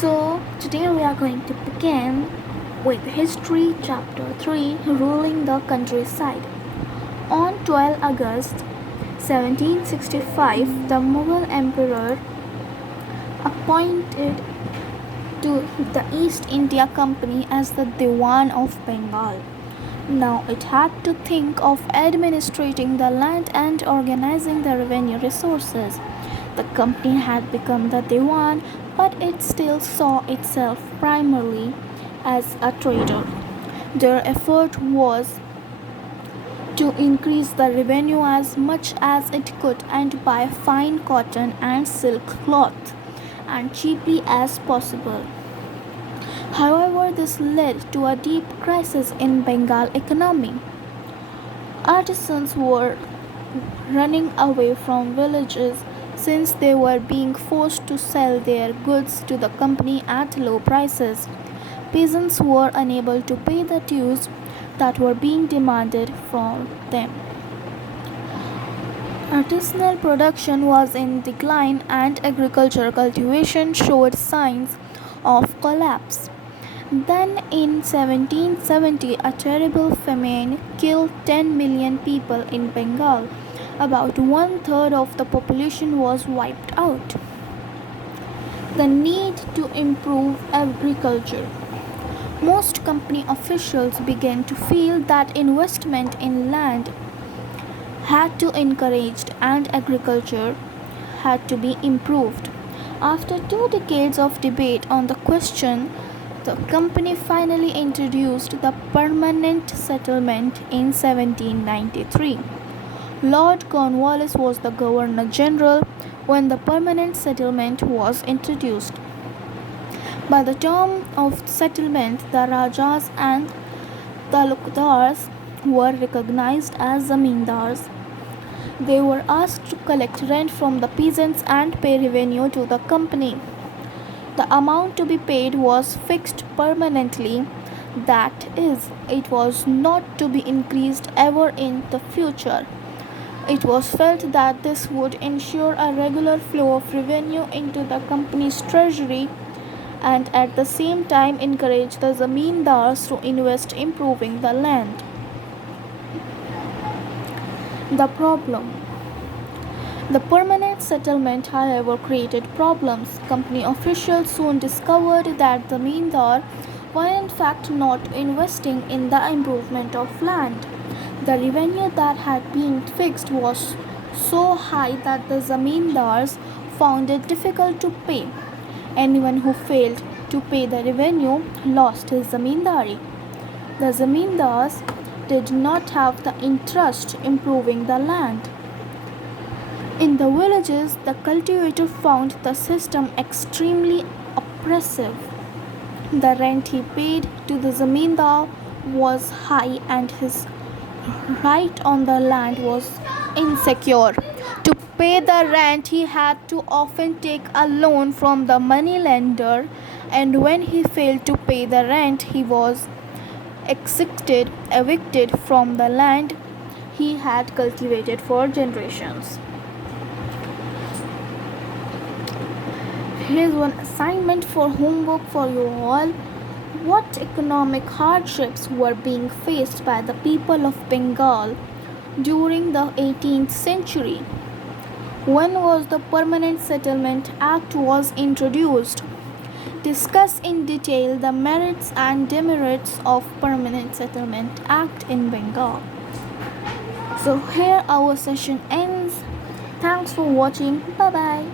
So, today we are going to begin with History Chapter 3 Ruling the Countryside. On 12 August 1765, the Mughal Emperor appointed to the East India Company as the Diwan of Bengal. Now it had to think of administrating the land and organizing the revenue resources. The company had become the Diwan, but it still saw itself primarily as a trader. Their effort was to increase the revenue as much as it could and buy fine cotton and silk cloth and cheaply as possible. However, this led to a deep crisis in Bengal economy. Artisans were running away from villages since they were being forced to sell their goods to the company at low prices. Peasants were unable to pay the dues that were being demanded from them. Artisanal production was in decline and agricultural cultivation showed signs of collapse. Then in 1770, a terrible famine killed 10 million people in Bengal. About one-third of the population was wiped out. The need to improve agriculture. Most company officials began to feel that investment in land had to be encouraged and agriculture had to be improved. After 2 decades of debate on the question, the company finally introduced the permanent settlement in 1793. Lord Cornwallis was the Governor General when the permanent settlement was introduced. By the term of settlement, the Rajas and Talukdars were recognized as zamindars. They were asked to collect rent from the peasants and pay revenue to the company. The amount to be paid was fixed permanently, that is, it was not to be increased ever in the future. It was felt that this would ensure a regular flow of revenue into the company's treasury and at the same time encourage the zamindars to invest improving the land. The problem. The permanent settlement, however, created problems. Company officials soon discovered that the zamindar were in fact not investing in the improvement of land. The revenue that had been fixed was so high that the zamindars found it difficult to pay. Anyone who failed to pay the revenue lost his zamindari. The zamindars did not have the interest improving the land. In the villages, the cultivator found the system extremely oppressive. The rent he paid to the zamindar was high and his right on the land was insecure. To pay the rent, he had to often take a loan from the moneylender, and when he failed to pay the rent, he was evicted from the land he had cultivated for generations. Here's one assignment for homework for you all. What economic hardships were being faced by the people of Bengal during the 18th century? When was the Permanent Settlement Act was introduced? Discuss in detail the merits and demerits of Permanent Settlement Act in Bengal. So here our session ends. Thanks for watching. Bye bye.